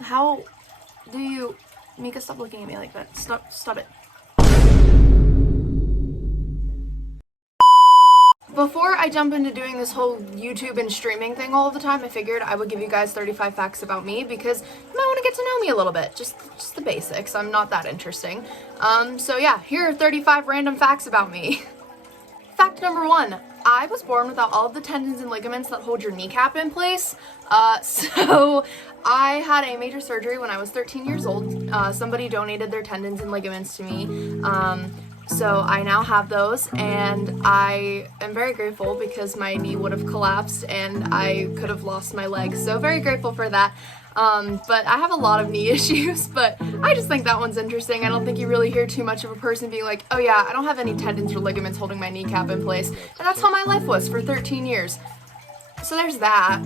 How do you... Mika, stop looking at me like that. Stop it. Before I jump into doing this whole YouTube and streaming thing all the time, I figured I would give you guys 35 facts about me because you might want to get to know me a little bit. Just the basics. I'm not that interesting. So yeah, here are 35 random facts about me. Fact number 1. I was born without all of the tendons and ligaments that hold your kneecap in place. So I had a major surgery when I was 13 years old. Somebody donated their tendons and ligaments to me. So I now have those, and I am very grateful because my knee would have collapsed and I could have lost my leg. So very grateful for that. But I have a lot of knee issues, but I just think that one's interesting. I don't think you really hear too much of a person being like, oh yeah, I don't have any tendons or ligaments holding my kneecap in place. And that's how my life was for 13 years. So there's that.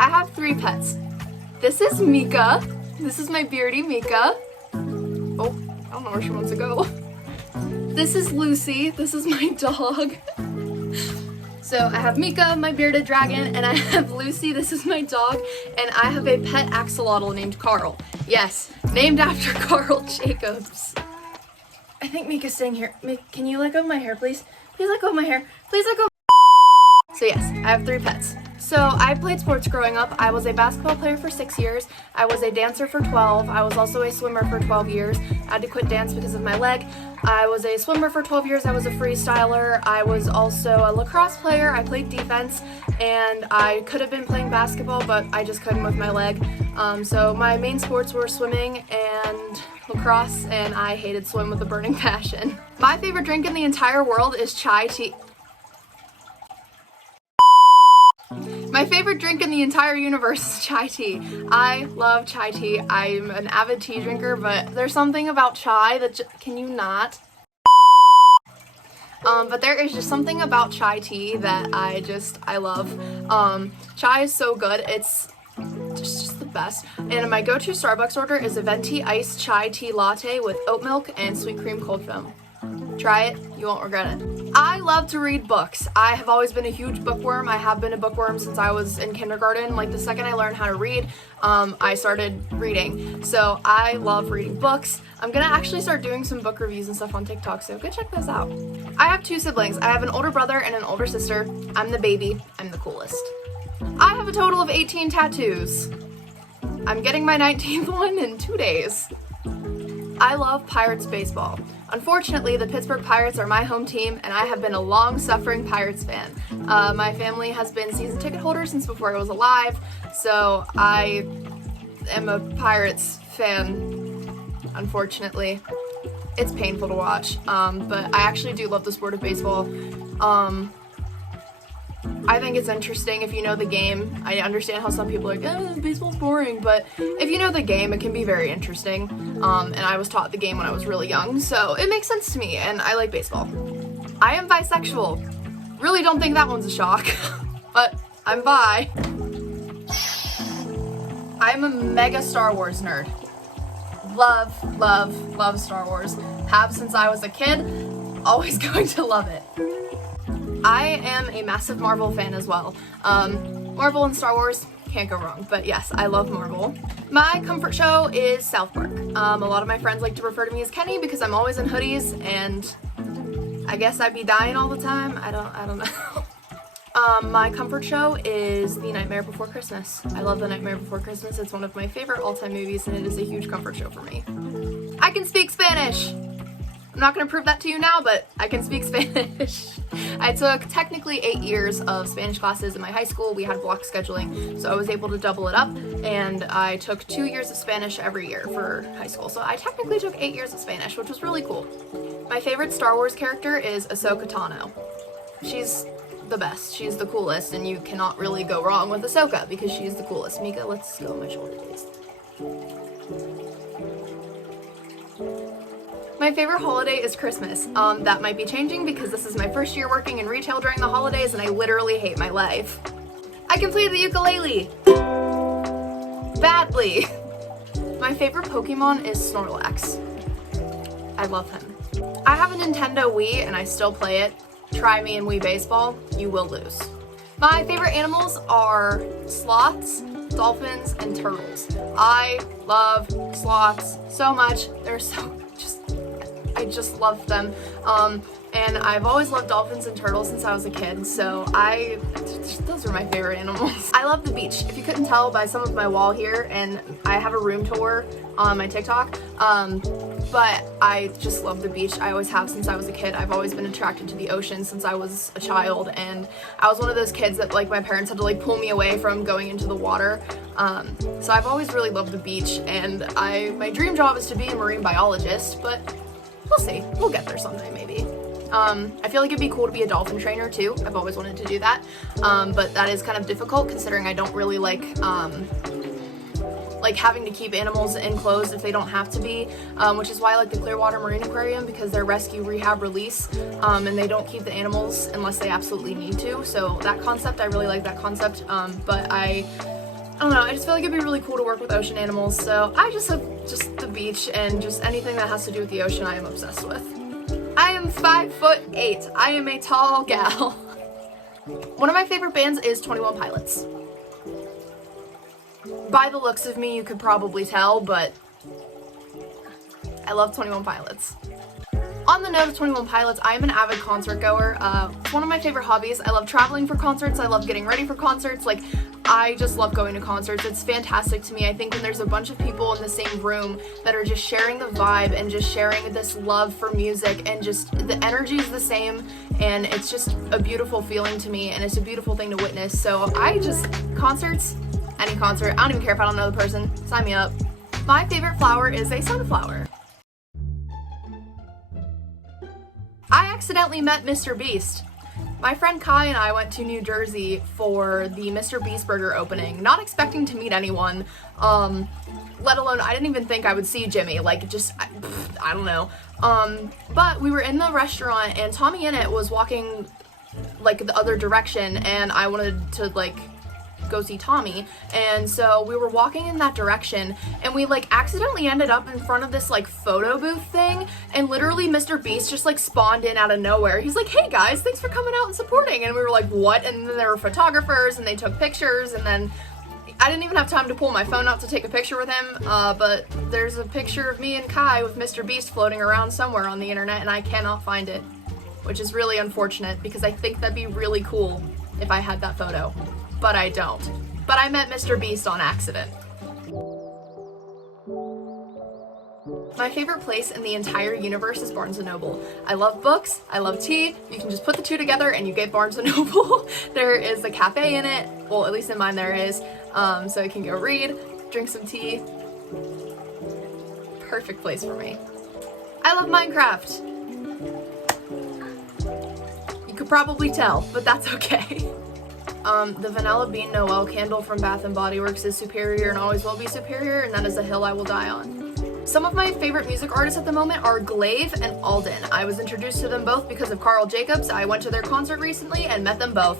I have 3 pets. This is Mika. This is my beardy Mika. Oh, I don't know where she wants to go. This is Lucy. This is my dog. So I have Mika, my bearded dragon, and I have Lucy, this is my dog, and I have a pet axolotl named Carl. Yes, named after Carl Jacobs. I think Mika's staying here. Can you let go of my hair, please? Please let go of my hair. Please let go. So yes, I have 3 pets. So I played sports growing up. I was a basketball player for 6 years. I was a dancer for 12. I was also a swimmer for 12 years. I had to quit dance because of my leg. I was a swimmer for 12 years. I was a freestyler. I was also a lacrosse player. I played defense, and I could have been playing basketball, but I just couldn't with my leg. So my main sports were swimming and lacrosse, and I hated swim with a burning passion. My favorite drink in the entire world is chai tea. My favorite drink in the entire universe is chai tea. I love chai tea. I'm an avid tea drinker, but there's something about chai that can you not? But there is just something about chai tea that I love. Chai is so good. It's just the best. And my go-to Starbucks order is a venti iced chai tea latte with oat milk and sweet cream cold foam. Try it, you won't regret it. I love to read books. I have always been a huge bookworm. I have been a bookworm since I was in kindergarten. Like the second I learned how to read, I started reading. So I love reading books. I'm gonna actually start doing some book reviews and stuff on TikTok, so go check those out. I have 2 siblings. I have an older brother and an older sister. I'm the baby. I'm the coolest. I have a total of 18 tattoos. I'm getting my 19th one in 2 days. I love Pirates baseball. Unfortunately, the Pittsburgh Pirates are my home team, and I have been a long-suffering Pirates fan. My family has been season ticket holders since before I was alive, so I am a Pirates fan, unfortunately. It's painful to watch, but I actually do love the sport of baseball. I think it's interesting if you know the game. I understand how some people are like, baseball's boring, but if you know the game, it can be very interesting. And I was taught the game when I was really young, so it makes sense to me, and I like baseball. I am bisexual. Really don't think that one's a shock, but I'm bi. I'm a mega Star Wars nerd. Love Star Wars. Have since I was a kid, always going to love it. I am a massive Marvel fan as well. Marvel and Star Wars, can't go wrong, but yes, I love Marvel. My comfort show is South Park. A lot of my friends like to refer to me as Kenny because I'm always in hoodies, and I guess I'd be dying all the time. I don't know. My comfort show is The Nightmare Before Christmas. I love The Nightmare Before Christmas. It's one of my favorite all-time movies, and it is a huge comfort show for me. I can speak Spanish! I'm not going to prove that to you now, but I can speak Spanish. I took technically 8 years of Spanish classes in my high school. We had block scheduling, so I was able to double it up, and I took 2 years of Spanish every year for high school. So I technically took 8 years of Spanish, which was really cool. My favorite Star Wars character is Ahsoka Tano. She's the best. She's the coolest, and you cannot really go wrong with Ahsoka because she's the coolest. Mika, let's go on my shoulder days. My favorite holiday is Christmas. That might be changing because this is my first year working in retail during the holidays and I literally hate my life. I can play the ukulele! Badly! My favorite Pokemon is Snorlax. I love him. I have a Nintendo Wii and I still play it. Try me in Wii Baseball, you will lose. My favorite animals are sloths, dolphins and turtles. I love sloths so much. They're so I just love them. And I've always loved dolphins and turtles since I was a kid, so those are my favorite animals. I love the beach. If you couldn't tell by some of my wall here, and I have a room tour on my TikTok, but I just love the beach. I always have since I was a kid. I've always been attracted to the ocean since I was a child, and I was one of those kids that like my parents had to like pull me away from going into the water. So I've always really loved the beach, and my dream job is to be a marine biologist, but we'll see. We'll get there someday, maybe. I feel like it'd be cool to be a dolphin trainer too. I've always wanted to do that, but that is kind of difficult considering I don't really like having to keep animals enclosed if they don't have to be, which is why I like the Clearwater Marine Aquarium, because they're rescue, rehab, release, and they don't keep the animals unless they absolutely need to. So that concept, I really like that concept, but I don't know, I just feel like it'd be really cool to work with ocean animals, so I just have the beach and just anything that has to do with the ocean I am obsessed with. I am 5'8". I am a tall gal. One of my favorite bands is 21 Pilots. By the looks of me, you could probably tell, but I love 21 Pilots. On the note of 21 Pilots, I am an avid concert goer. It's one of my favorite hobbies. I love traveling for concerts. I love getting ready for concerts. Like, I just love going to concerts. It's fantastic to me. I think when there's a bunch of people in the same room that are just sharing the vibe and just sharing this love for music, and just the energy is the same, and it's just a beautiful feeling to me, and it's a beautiful thing to witness. So concerts, any concert, I don't even care if I don't know the person, sign me up. My favorite flower is a sunflower. I accidentally met Mr. Beast. My friend Kai and I went to New Jersey for the Mr. Beast Burger opening, not expecting to meet anyone, let alone, I didn't even think I would see Jimmy, like, just, I don't know. But we were in the restaurant, and Tommy Innit was walking, like, the other direction, and I wanted to, like, go see Tommy, and so we were walking in that direction, and we like accidentally ended up in front of this like photo booth thing, and literally Mr. Beast just like spawned in out of nowhere. He's like, "Hey guys, thanks for coming out and supporting," and we were like, "What?" And then there were photographers, and they took pictures, and then I didn't even have time to pull my phone out to take a picture with him, but there's a picture of me and Kai with Mr. Beast floating around somewhere on the internet, and I cannot find it, which is really unfortunate because I think that'd be really cool if I had that photo. But I don't. But I met Mr. Beast on accident. My favorite place in the entire universe is Barnes & Noble. I love books, I love tea, you can just put the two together and you get Barnes & Noble. There is a cafe in it, well at least in mine there is, so I can go read, drink some tea. Perfect place for me. I love Minecraft. You could probably tell, but that's okay. The Vanilla Bean Noel candle from Bath & Body Works is superior and always will be superior, and that is a hill I will die on. Some of my favorite music artists at the moment are Glaive and Alden. I was introduced to them both because of Carl Jacobs. I went to their concert recently and met them both.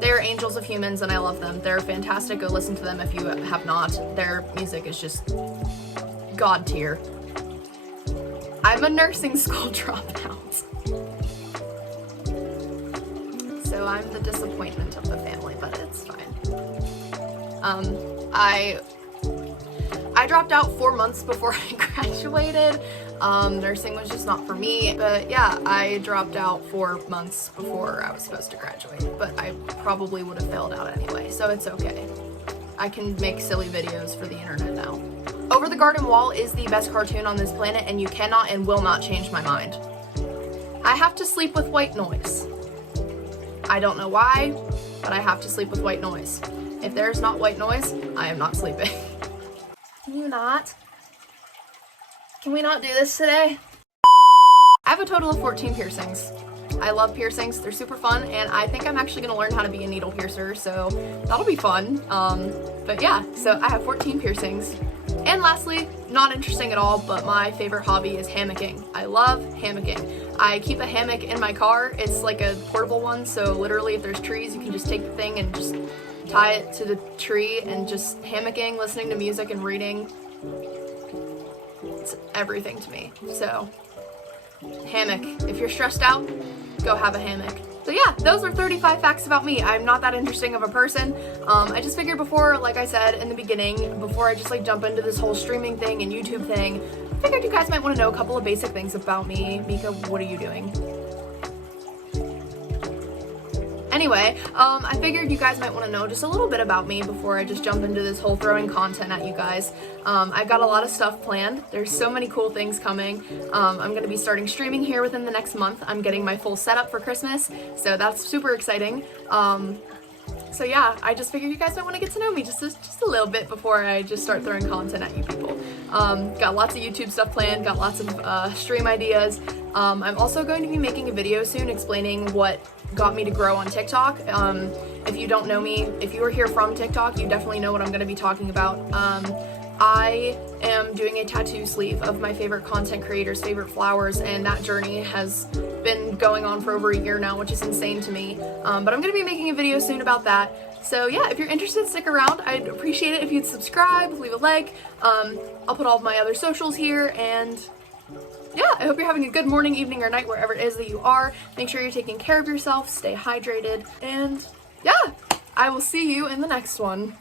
They are angels of humans and I love them. They're fantastic. Go listen to them if you have not. Their music is just god tier. I'm a nursing school dropout. So I'm the disappointment of the family, but it's fine. I dropped out 4 months before I graduated. Nursing was just not for me, but yeah, I dropped out 4 months before I was supposed to graduate, but I probably would have failed out anyway, so it's okay. I can make silly videos for the internet now. Over the Garden Wall is the best cartoon on this planet, and you cannot and will not change my mind. I have to sleep with white noise. I don't know why, but I have to sleep with white noise. If there's not white noise, I am not sleeping. Can you not? Can we not do this today? I have a total of 14 piercings. I love piercings, they're super fun, and I think I'm actually gonna learn how to be a needle piercer, so that'll be fun. But yeah, so I have 14 piercings. And lastly, not interesting at all, but my favorite hobby is hammocking. I love hammocking. I keep a hammock in my car. It's like a portable one, so literally if there's trees, you can just take the thing and just tie it to the tree and just hammocking, listening to music and reading. It's everything to me. So hammock. If you're stressed out, go have a hammock. So yeah, those are 35 facts about me. I'm not that interesting of a person. I just figured before, like I said in the beginning, before I just like jump into this whole streaming thing and YouTube thing, I figured you guys might want to know a couple of basic things about me. Mika, what are you doing? Anyway, I figured you guys might want to know just a little bit about me before I just jump into this whole throwing content at you guys. I've got a lot of stuff planned. There's so many cool things coming. I'm going to be starting streaming here within the next month. I'm getting my full setup for Christmas, so that's super exciting. So yeah, I just figured you guys might want to get to know me just a little bit before I just start throwing content at you people. Got lots of YouTube stuff planned, got lots of stream ideas. I'm also going to be making a video soon explaining what got me to grow on TikTok. If you don't know me, if you are here from TikTok, you definitely know what I'm going to be talking about. I am doing a tattoo sleeve of my favorite content creators' favorite flowers, and that journey has been going on for over a year now, which is insane to me. But I'm going to be making a video soon about that. So yeah, if you're interested, stick around. I'd appreciate it if you'd subscribe, leave a like. I'll put all of my other socials here, and yeah, I hope you're having a good morning, evening, or night wherever it is that you are. Make sure you're taking care of yourself, stay hydrated, and yeah, I will see you in the next one.